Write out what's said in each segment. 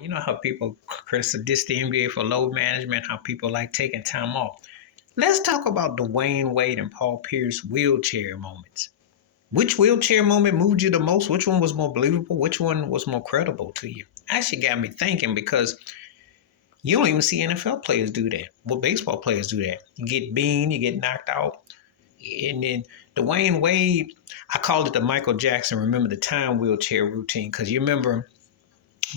You know how people criticize the NBA for load management, how people like taking time off. Let's talk about Dwayne Wade and Paul Pierce wheelchair moments. Which wheelchair moment moved you the most? Which one was more believable? Which one was more credible to you? Actually got me thinking because you don't even see NFL players do that. Well, baseball players do that. You get beamed, you get knocked out. And then Dwayne Wade, I called it the Michael Jackson Remember the Time wheelchair routine because you remember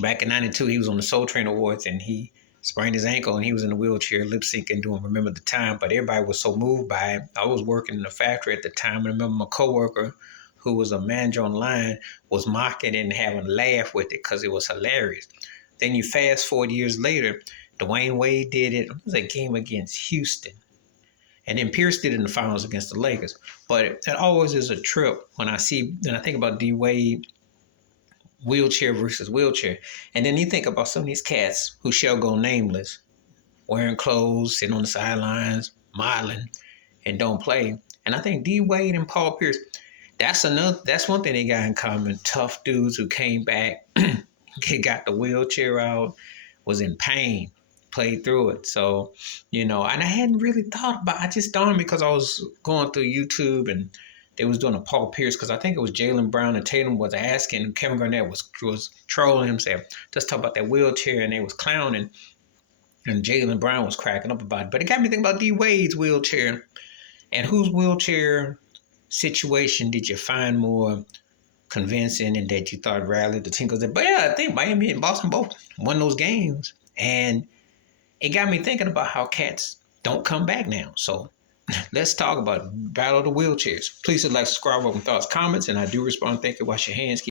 back in '92, he was on the Soul Train Awards and he sprained his ankle and he was in a wheelchair lip syncing doing Remember the Time. But everybody was so moved by it. I was working in a factory at the time and I remember my coworker, who was a manager on line, was mocking it and having a laugh with it because it was hilarious. Then you fast forward years later, Dwayne Wade did it. It was a game against Houston. And then Pierce did it in the finals against the Lakers. But it always is a trip when I think about D Wade wheelchair versus wheelchair. And then you think about some of these cats who shall go nameless, wearing clothes, sitting on the sidelines, modeling, and don't play. And I think D Wade and Paul Pierce, that's one thing they got in common. Tough dudes who came back, they got the wheelchair out, was in pain, played through it. So, and I hadn't really thought about it. I just dawned because I was going through YouTube and they was doing a Paul Pierce because I think it was Jaylen Brown and Tatum was asking, Kevin Garnett was trolling him, saying, just talk about that wheelchair, and they was clowning, and Jaylen Brown was cracking up about it. But it got me thinking about D Wade's wheelchair and whose wheelchair situation did you find more convincing and that you thought rallied the team? But yeah, I think Miami and Boston both won those games, and it got me thinking about how cats don't come back now. So let's talk about Battle of the Wheelchairs. Please like, subscribe, open thoughts, comments, and I do respond. Thank you. Wash your hands.